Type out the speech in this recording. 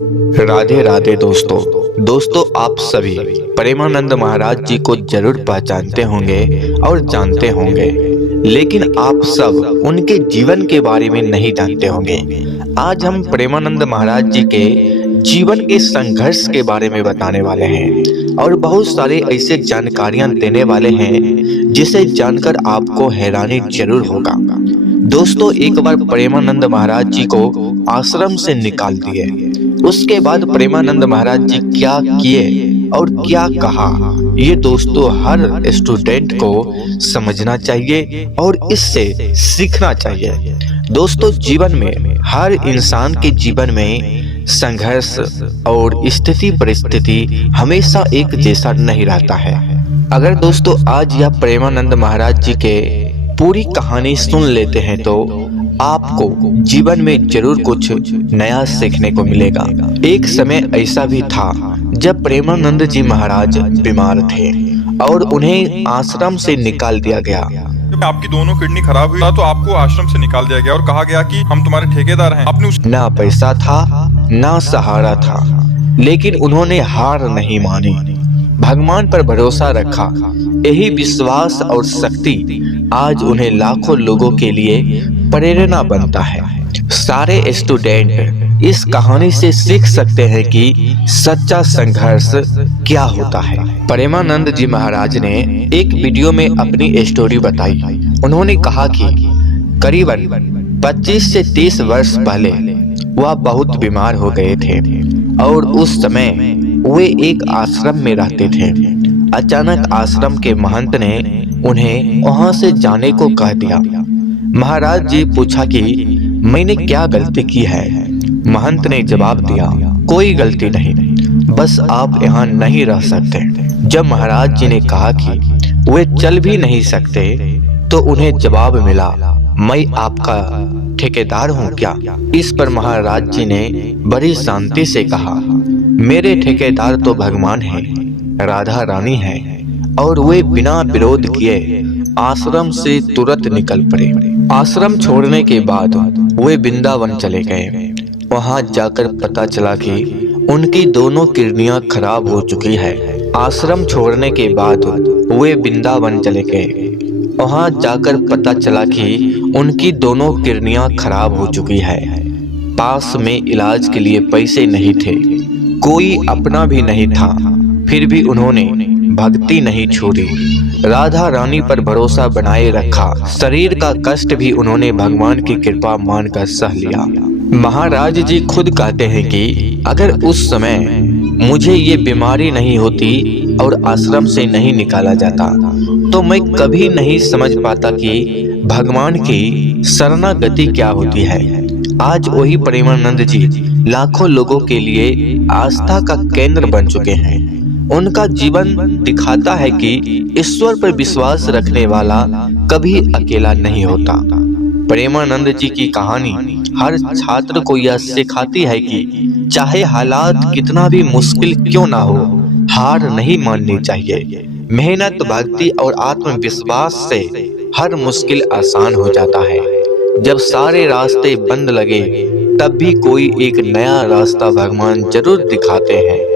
राधे राधे दोस्तों आप सभी प्रेमानंद महाराज जी को जरूर पहचानते होंगे और जानते होंगे, लेकिन आप सब उनके जीवन के बारे में नहीं जानते होंगे। आज हम प्रेमानंद महाराज जी के जीवन के संघर्ष के बारे में बताने वाले हैं और बहुत सारे ऐसे जानकारियां देने वाले हैं जिसे जानकर आपको हैरानी जरूर होगा। दोस्तों, एक बार प्रेमानंद महाराज जी को आश्रम से निकाल दिए। उसके बाद प्रेमानंद महाराज जी क्या किए और क्या कहा, ये दोस्तों हर स्टूडेंट को समझना चाहिए और इससे सीखना चाहिए। दोस्तों, जीवन में हर इंसान के जीवन में संघर्ष और स्थिति परिस्थिति हमेशा एक जैसा नहीं रहता है। अगर दोस्तों आज यह प्रेमानंद महाराज जी के पूरी कहानी सुन लेते हैं तो आपको जीवन में जरूर कुछ नया सीखने को मिलेगा। एक समय ऐसा भी था जब प्रेमानंद जी महाराज बीमार थे और उन्हें आश्रम से निकाल दिया गया। आपकी दोनों किडनी खराब हुई तो आपको आश्रम से निकाल दिया गया और कहा गया कि हम तुम्हारे ठेकेदार हैं। आपने ना पैसा था ना सहारा था, लेकिन उन्होंने हार नहीं मानी, भगवान पर भरोसा रखा। यही विश्वास और शक्ति आज उन्हें लाखों लोगों के लिए प्रेरणा बनता है। सारे स्टूडेंट इस कहानी से सीख सकते हैं कि सच्चा संघर्ष क्या होता है। प्रेमानंद जी महाराज ने एक वीडियो में अपनी स्टोरी बताई। उन्होंने कहा कि करीबन 25 से 30 वर्ष पहले वह बहुत बीमार हो गए थे और उस समय वे एक आश्रम में रहते थे। अचानक आश्रम के महंत ने उन्हें वहां से जाने को कह दिया। महाराज जी पूछा कि मैंने क्या गलती की है। महंत ने जवाब दिया, कोई गलती नहीं, बस आप यहाँ नहीं रह सकते। जब महाराज जी ने कहा कि वे चल भी नहीं सकते तो उन्हें जवाब मिला, मैं आपका ठेकेदार हूँ क्या? इस पर महाराज जी ने बड़ी शांति से कहा, मेरे ठेकेदार तो भगवान हैं, राधा रानी है। और वे बिना विरोध किए आश्रम से तुरंत निकल पड़े। आश्रम छोड़ने के बाद वे वृंदावन चले गए। वहां जाकर पता चला कि उनकी दोनों किडनियां खराब हो चुकी है। आश्रम छोड़ने के बाद वे वृंदावन चले गए। वहां जाकर पता चला कि उनकी दोनों किडनियां खराब हो चुकी है। पास में इलाज के लिए पैसे नहीं थे, कोई अपना भी नहीं था, फिर भी उन्होंने भक्ति नहीं छोड़ी, राधा रानी पर भरोसा बनाए रखा। शरीर का कष्ट भी उन्होंने भगवान की कृपा मानकर सह लिया। महाराज जी खुद कहते हैं कि अगर उस समय मुझे ये बीमारी नहीं होती और आश्रम से नहीं निकाला जाता तो मैं कभी नहीं समझ पाता कि भगवान की शरणागति क्या होती है। आज वही प्रेमानंद जी लाखों लोगों के लिए आस्था का केंद्र बन चुके हैं। उनका जीवन दिखाता है कि ईश्वर पर विश्वास रखने वाला कभी अकेला नहीं होता। प्रेमानंद जी की कहानी हर छात्र को यह सिखाती है कि चाहे हालात कितना भी मुश्किल क्यों ना हो, हार नहीं माननी चाहिए। मेहनत, भक्ति और आत्मविश्वास से हर मुश्किल आसान हो जाता है। जब सारे रास्ते बंद लगे तब भी कोई एक नया रास्ता भगवान जरूर दिखाते हैं।